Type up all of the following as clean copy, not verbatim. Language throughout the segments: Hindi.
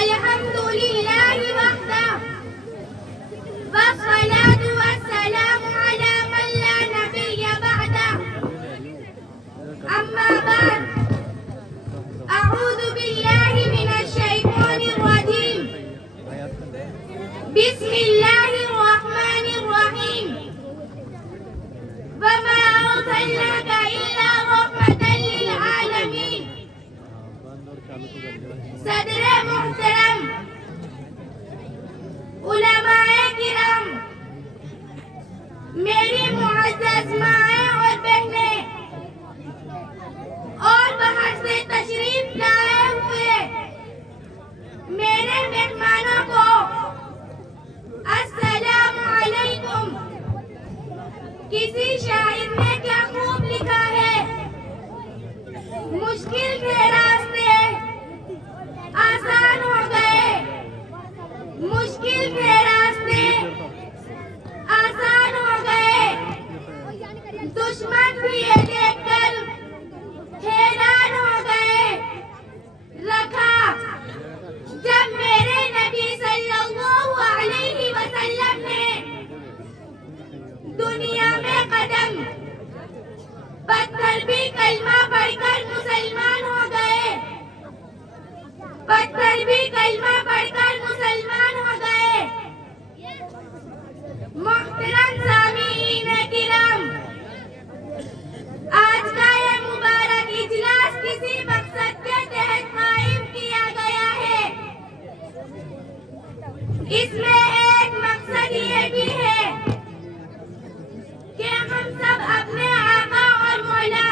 अल्हम्दुलिल्लाह वहदा वस्सलातु वस्सलामु अला मन ला नबिय्य बअदा अम्मा बाद अऊज़ु बिल्लाहि मिनश शैतानिर रजीम बिस्मिल्लाहिर रहमानिर रहीम वमा अरसलनाका इल्ला रहमतल लिल आलमीन। सदरे मुहतरम, उलमाए किराम, मेरी मुअज़्ज़ज़ माएं और बहनें और बाहर से तशरीफ लाए हुए मेरे मेहमानों को अस्सलामु अलैकुम। किसी शायर ने क्या खूब लिखा है, मुश्किल के रास्ते आसान हो गए, मुश्किल के रास्ते आसान हो गए। दुश्मन भी ये देखकर हैरान हो गए। रखा जब मेरे नबी सल्लल्लाहु अलैहि वसल्लम ने दुनिया में कदम, पत्थर भी कलमा पढ़कर मुसलमान हो गए, पत्थर भी कलमा पढ़कर मुसलमान हो गए। मोहतरम सामीईन किराम, आज का ये मुबारक इजलास किसी मकसद के तहत कायम किया गया है। इसमें एक मकसद ये भी है कि हम सब अपने आका और मौला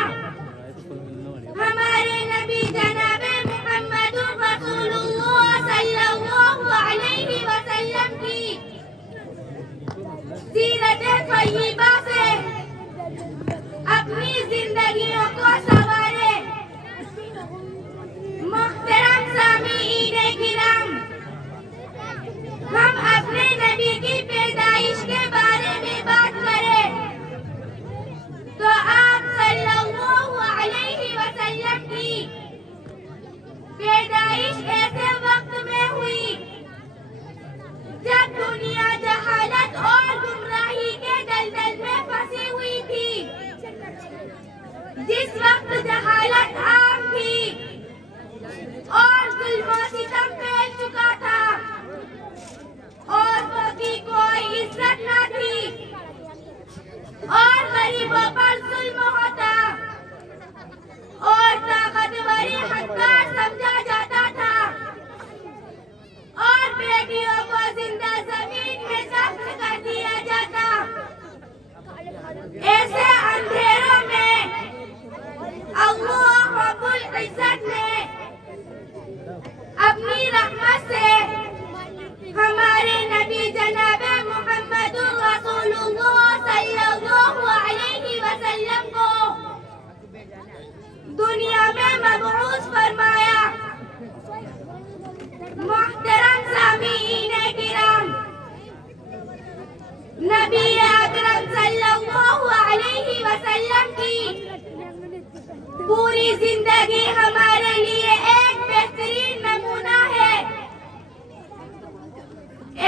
हमारे नबी जनाबे मुहम्मदुर रसूलुल्लाह सल्लल्लाहु अलैहि वसल्लम की सीरत तय्यबा से अपनी जिंदगियों को संवारे। मोहतरम सामीईन किराम, हम अपने नबी की पैदाइश के बारे में बात करें तो आप सल्लल्लाहु अलैहि वसल्लम की पैदाइश ऐसे वक्त में हुई जब दुनिया जहालत और गुमराही के दलदल में फंसी हुई थी। जिस वक्त जहालत आम थी और जुल्म और सितम फैल चुका था, औरतों की कोई इज्जत न थी और गरीबों पर जुल्म होता और ताकतवरी हकदार समझा जाता था और बेटियों को जिंदा जमीन में दफन कर दिया जाता। ऐसे अंधेरों में अल्लाह रब्बुल इज्जत ने अपनी रहमत से हमारे नबी जनाबे मुहम्मदुर रसूलुल्लाह सल्लल्लाहु अलैहि वसल्लम को दुनिया में मबऊस फरमाया। मोहतरम सामीईन किराम, नबी अकरम सल्लल्लाहु अलैहि वसल्लम की पूरी जिंदगी हमारे लिए एक बेहतरीन नमूना है।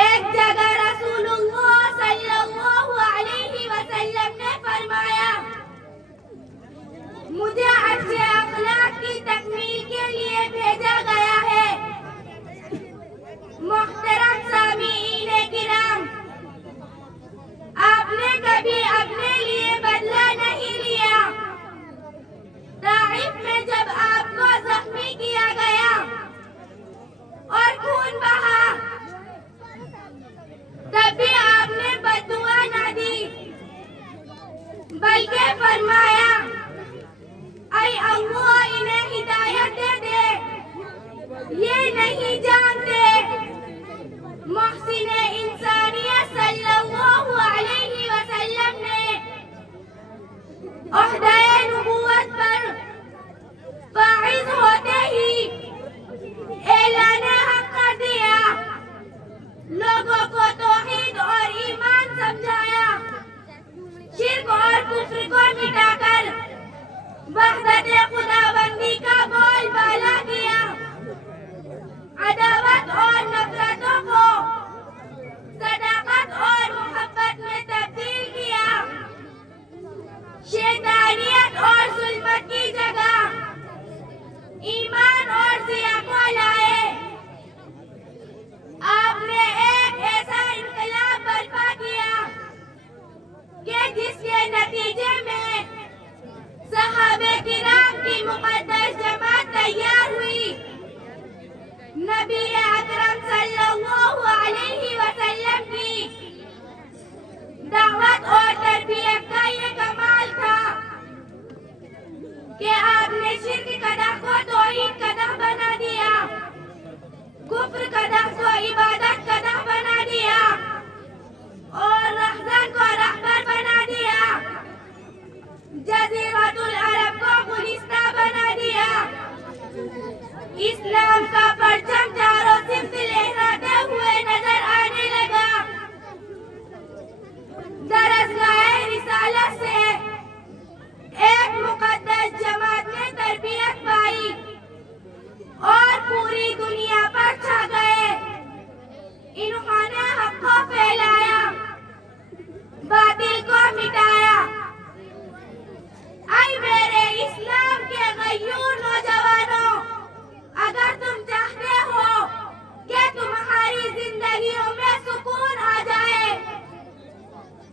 एक जगह रसूलुल्लाह सल्लल्लाहु अलैहि वसल्लम ने फरमाया, मुझे अच्छे अखलाक की तकमील के लिए भेजा गया है। मोहतरम सामीईन किराम, आपने कभी अपने लिए बदला नहीं लिया। ताइफ में जब आपको जख्मी किया गया और खून बहा, तब भी आपने बद्दुआ ना दी, बल्कि फरमाया, ऐ अल्लाह इन्हें हिदायत दे दे, ये नहीं जानते। मोहसिने इंसानियत सल्लल्लाहु अलैहि वसल्लम ने ओहदाए नबुव्वत पर फाइज होते ही ऐलाने हक कर दिया, लोगों को तौहीद और ईमान समझाया, शिर्क और कुफ्र को मिटाकर वहदत खुदाबंदी का बोलबाला किया। कुफ्र का दह को इबादत का दह बना दिया और रहमान को रहबर बना दिया, जज़ीरतुल अरब को गुलिस्तां बना दिया। इस्लाम का परचम चारों सिमत लहराते हुए नजर आने लगा। दरसगाह रिसालत से एक मुकद्दस जमात ने तरबियत पाई और पूरी दुनिया पर छा गए। इन्होंने हक को फैलाया, बातिल को मिटाया। ऐ मेरे इस्लाम के गयूर नौजवानों, अगर तुम चाहते हो कि तुम्हारी जिंदगियों में सुकून आ जाए,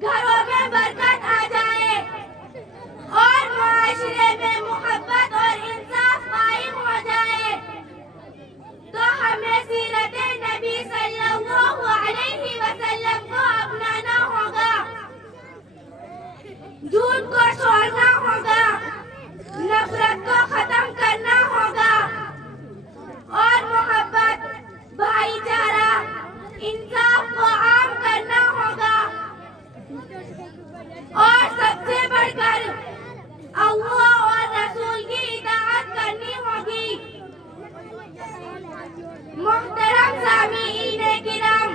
घरों में बरकत आ जाए और मुआशरे में मोहब्बत और इंसाफ कायम हो जाए, तो हमें सीरत नबी सल्लल्लाहु अलैहि वसल्लम को अपनाना होगा, झूठ को छोड़ना होगा, नफरत को खत्म करना होगा और मोहब्बत, भाईचारा, इंसाफ को आम करना होगा और सबसे बढ़कर अल्लाह और रसूल की इताअत करनी होगी। मोहतरम सामीईन किराम,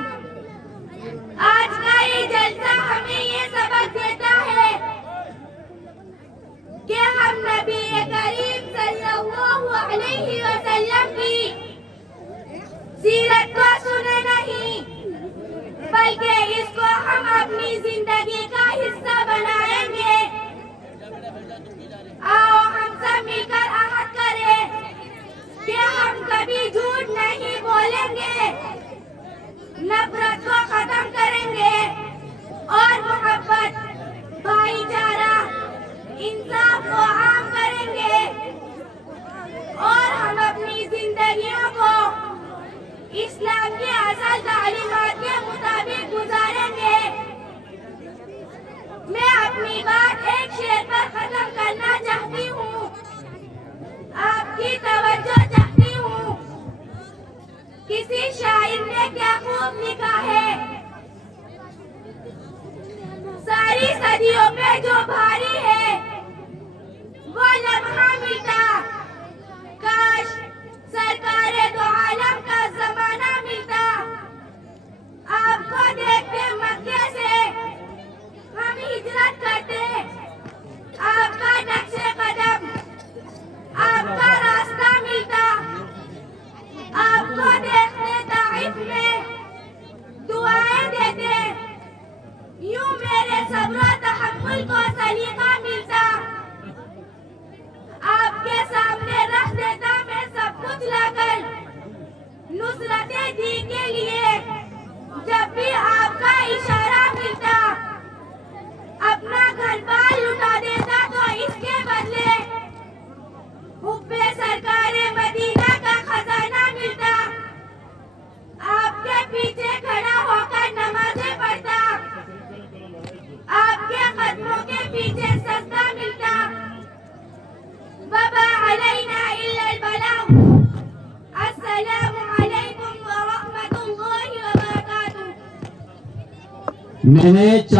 आज का ये जलसा हमें ये सबक देता है कि हम नबी करीम सल्लल्लाहु अलैहि वसल्लम की सीरत को सुने नहीं, बल्कि इसको हम अपनी जिंदगी का हिस्सा बनाएंगे। आओ हम सब मिलकर अहद करें कि हम कभी झूठ नहीं बोलेंगे, नफरत को खत्म करेंगे और मोहब्बत, भाईचारा, इंसाफ को आम करेंगे और हम अपनी जिंदगियों को इस्लाम की असल तालीमात के मुताबिक गुजारेंगे। मैं अपनी बात एक शेर पर खत्म करना चाहती हूँ, आपकी तवज्जो चाहती हूँ। किसी शायर ने क्या खूब लिखा है, सारी सदियों पे जो भारी है वो लम्हा मिलता, काश सरकारे दो आलम का जमाना मिलता। आपको देखते मक्के से हम हिजरत करते, आपका नक्शे कदम, आपका रास्ता मिलता। आपको देखते ताइफ में दुआएं देते, यूं मेरे सब्र तहम्मुल को सलीका मिलता। आपके सामने रख देता मैं सब कुछ लाकर, नुसरते दी के लिए जब भी आपका इशारा मिलता। अपना घर बार लुटा देता तो इसके बदले हुब्बे सरकारे मदीना का खजाना मिलता। आपके पीछे खड़ा होकर नमाजें पढ़ता, आपके कदमों के पीछे सजदा मिलता। वमा अलैना इल्लल बलाग। अस्सलामु अलैकुम व रहमतुल्लाहि व बरकातुहू। मैंने